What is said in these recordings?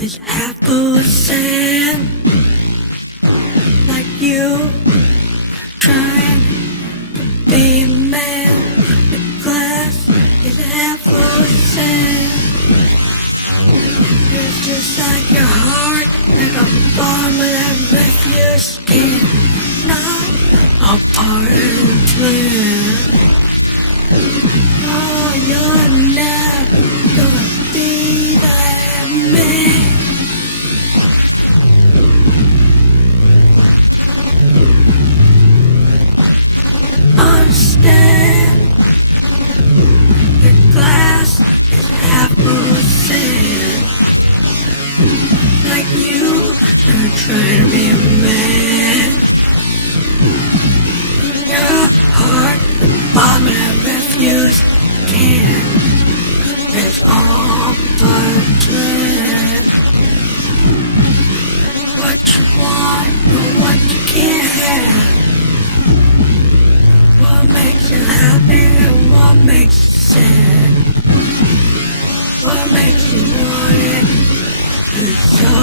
is half full of sand. Like you, trying to be a man. The glass is half full of sand. It's just like your heart, like a bomb that refuse can. Not a part of the plan. Oh, you're never gonna be that man. Understand, the glass is half full of sand. Like you, you're trying to be a man. Your heart, the bottom of that refuse can. It's all part of the plan. What you want, or what you can't have. What makes you happy and what makes you sad. What makes you want it is so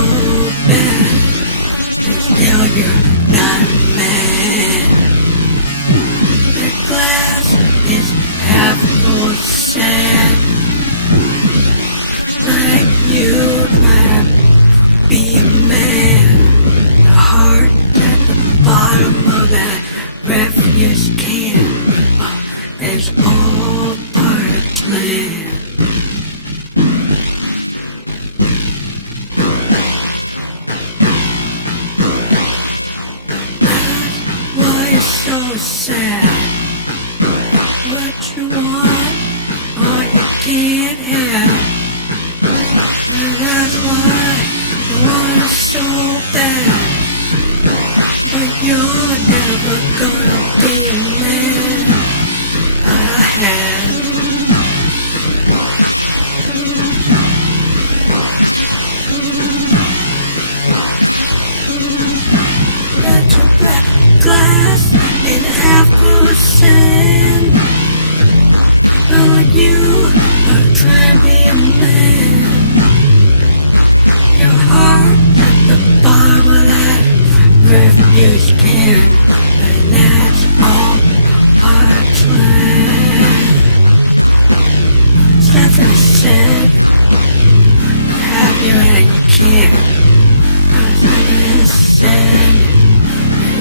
bad. And still you're not a man. The glass is half full of sand. Like you try to be a man. The heart at the bottom of that refuse can. It's all part of the plan. That's why it's so sad. What you want, or you can't have. And that's why you want it so bad. But you're never gonna be a man. I had. Retrograde glass in half full of sand. Not like you are trying to be a man. Your heart at the bottom of that refuse can, and that's all our plan. Stephanie said, have you and you can't. Stephanie said,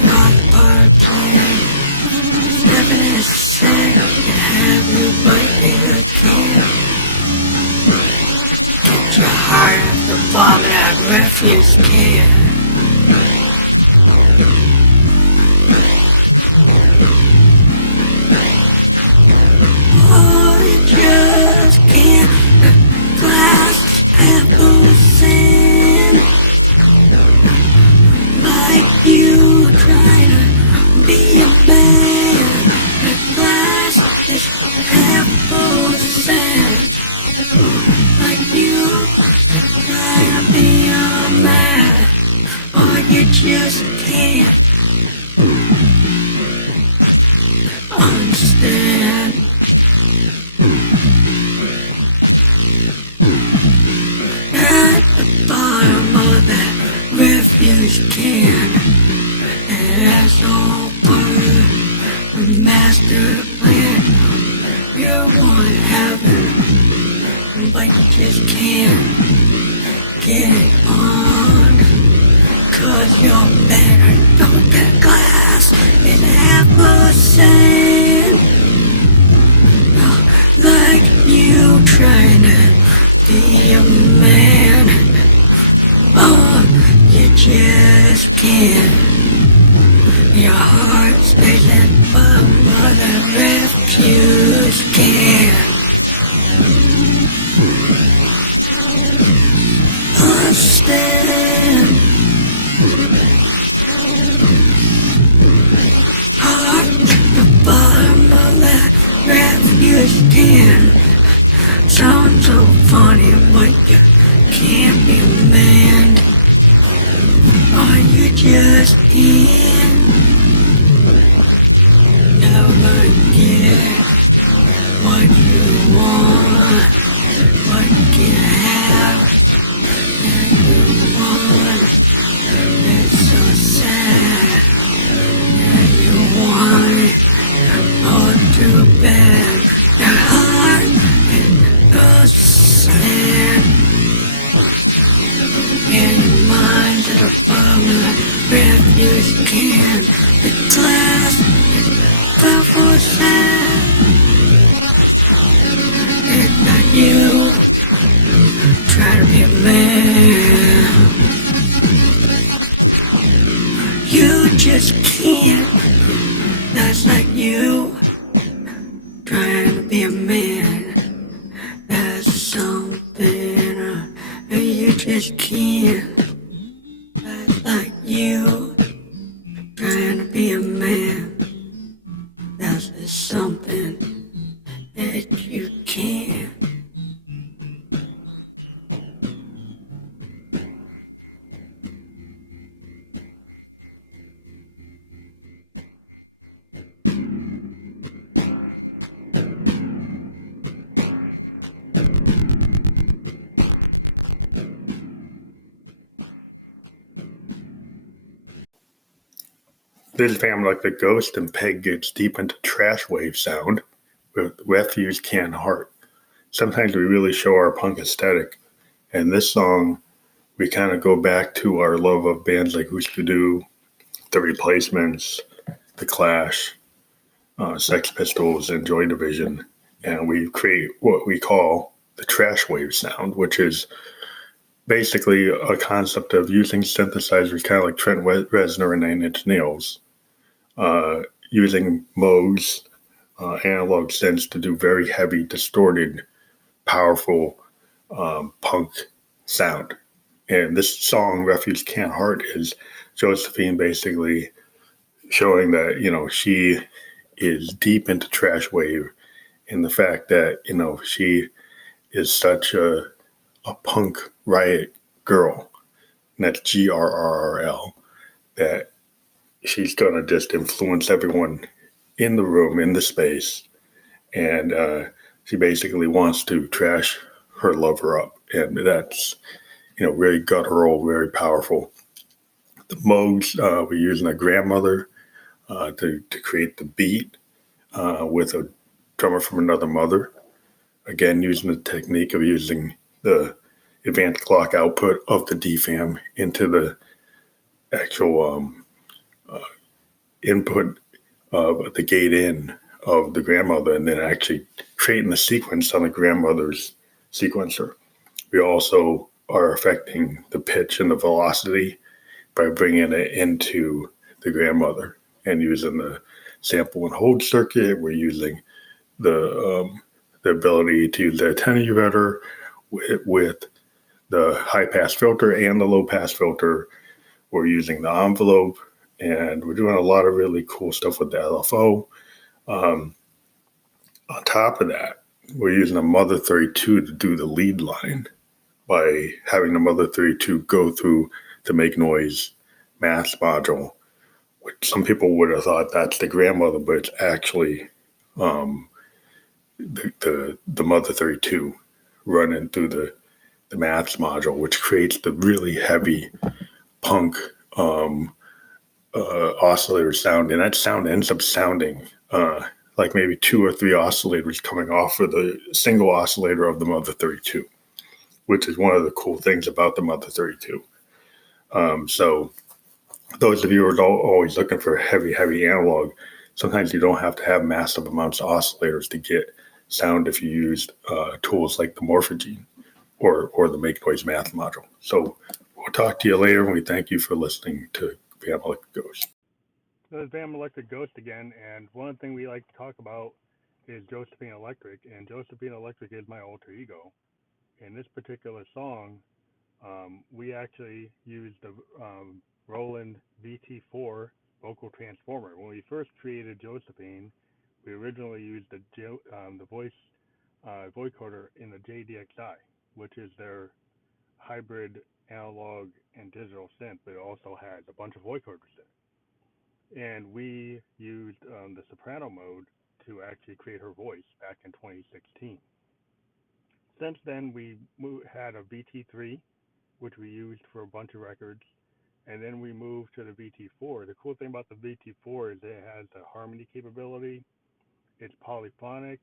you're all part of the plan. Stephanie said, you have you but you can't. Get your heart at the bottom of that refuse can. Glass half full of sand. Like you trying to be a man. The glass is half full of sand. Like you trying to be a man, or you just can't understand. At the bottom of that refuse can, and that's all part of the master plan. You want heaven, but you just can't get it on. 'Cause you're better, don't that glass is half full of sand. Like you trying to be a man, oh, you just can't. Your heart stays at the bottom of the refuse can. Understand. Heart at the bottom of that refuse can. Sounds so funny, but you can't be a man. Are you just in? Never get what you want, what you can have, and you so bad. Your heart goes sand. And your mind's at a bummer. Refuse can. The glass is filled full of sand. It's not you. Try to be a man. You just can't. That's like you. Trying to be a man. That's something you just can't. That's like you. Trying to be a man. That's just something that you can't. This family, like the Ghost and Peg, gets deep into trash wave sound with Refuse Can Heart. Sometimes we really show our punk aesthetic, and this song, we kind of go back to our love of bands like Husker Du, The Replacements, The Clash, Sex Pistols, and Joy Division, and we create what we call the trash wave sound, which is basically a concept of using synthesizers kind of like Trent Reznor and Nine Inch Nails, using Moog's analog synths to do very heavy, distorted, powerful punk sound. And this song, Refuge Can't Heart, is Josephine basically showing that, she is deep into trash wave, and the fact that, she is such a punk riot girl, and that's GRRL, that she's going to just influence everyone in the room, in the space, and she basically wants to trash her lover up, and that's, very guttural, very powerful. The Moogs, we're using a grandmother to create the beat with a drummer from another mother. Again, using the technique of using the advanced clock output of the DFAM into the actual input of the gate in of the grandmother, and then actually creating the sequence on the grandmother's sequencer. We also are affecting the pitch and the velocity by bringing it into the grandmother and using the sample and hold circuit. We're using the ability to use the attenuator with the high pass filter and the low pass filter. We're using the envelope, and we're doing a lot of really cool stuff with the LFO. On top of that, we're using a Mother 32 to do the lead line by having the Mother 32 go through the Make Noise Math module, which some people would have thought that's the grandmother, but it's actually the Mother 32 running through the Maths module, which creates the really heavy punk oscillator sound, and that sound ends up sounding like maybe 2 or 3 oscillators coming off of the single oscillator of the Mother 32, which is one of the cool things about the Mother 32. So those of you who are always looking for heavy analog, sometimes you don't have to have massive amounts of oscillators to get sound if you use tools like the Morphage or the Make Noise Math module. So we'll talk to you later, and we thank you for listening to Van Electric Ghost. This is Van Electric Ghost again, and one thing we like to talk about is Josephine Electric, and Josephine Electric is my alter ego. In this particular song, we actually used the Roland VT4 vocal transformer. When we first created Josephine, we originally used the voice vocoder in the JDXI, which is their hybrid analog and digital synth, but it also has a bunch of vocoders in it. And we used the soprano mode to actually create her voice back in 2016. Since then, we had a VT3, which we used for a bunch of records, and then we moved to the VT4. The cool thing about the VT4 is it has the harmony capability, It's polyphonic.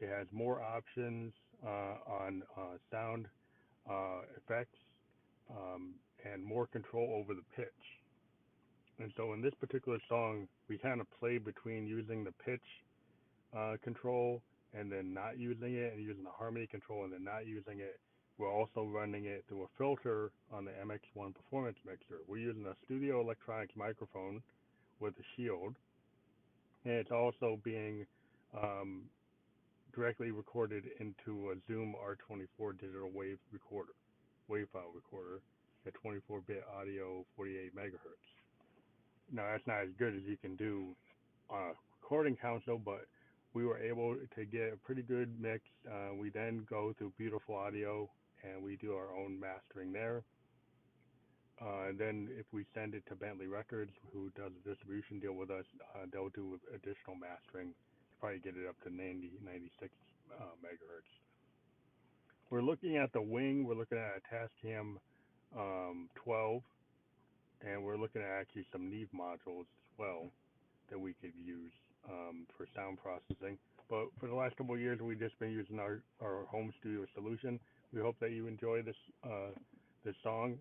It has more options on sound effects and more control over the pitch. And so in this particular song, we kind of play between using the pitch control and then not using it, and using the harmony control and then not using it. We're also running it through a filter on the MX1 Performance Mixer. We're using a Studio Electronics microphone with a shield, and it's also being directly recorded into a Zoom R24 digital wave file recorder at 24-bit audio, 48 megahertz. Now that's not as good as you can do on a recording console, but we were able to get a pretty good mix. We then go through Beautiful Audio and we do our own mastering there. And then if we send it to Bentley Records, who does a distribution deal with us, they'll do additional mastering to probably get it up to 90, 96 megahertz. We're looking at the wing. We're looking at a Tascam 12, and we're looking at actually some Neve modules as well that we could use for sound processing. But for the last couple of years, we've just been using our home studio solution. We hope that you enjoy this song.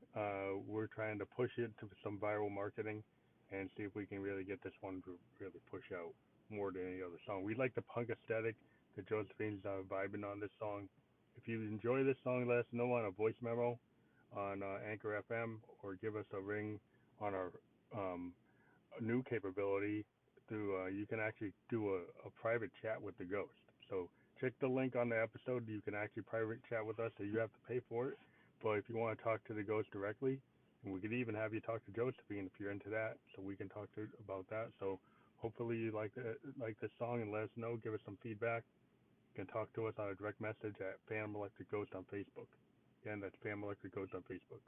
We're trying to push it to some viral marketing and see if we can really get this one to really push out more than any other song. We like the punk aesthetic that Josephine's vibing on this song. If you enjoy this song, let us know on a voice memo on Anchor FM, or give us a ring on our new capability through you can actually do a private chat with the ghost. So check the link on the episode. You can actually private chat with us, so you have to pay for it. But if you want to talk to the ghost directly, and we could even have you talk to Josephine if you're into that, so we can talk about that. So hopefully you like this song, and let us know. Give us some feedback. You can talk to us on a direct message at Phantom Electric Ghost on Facebook. Again, that's Phantom Electric Ghost on Facebook.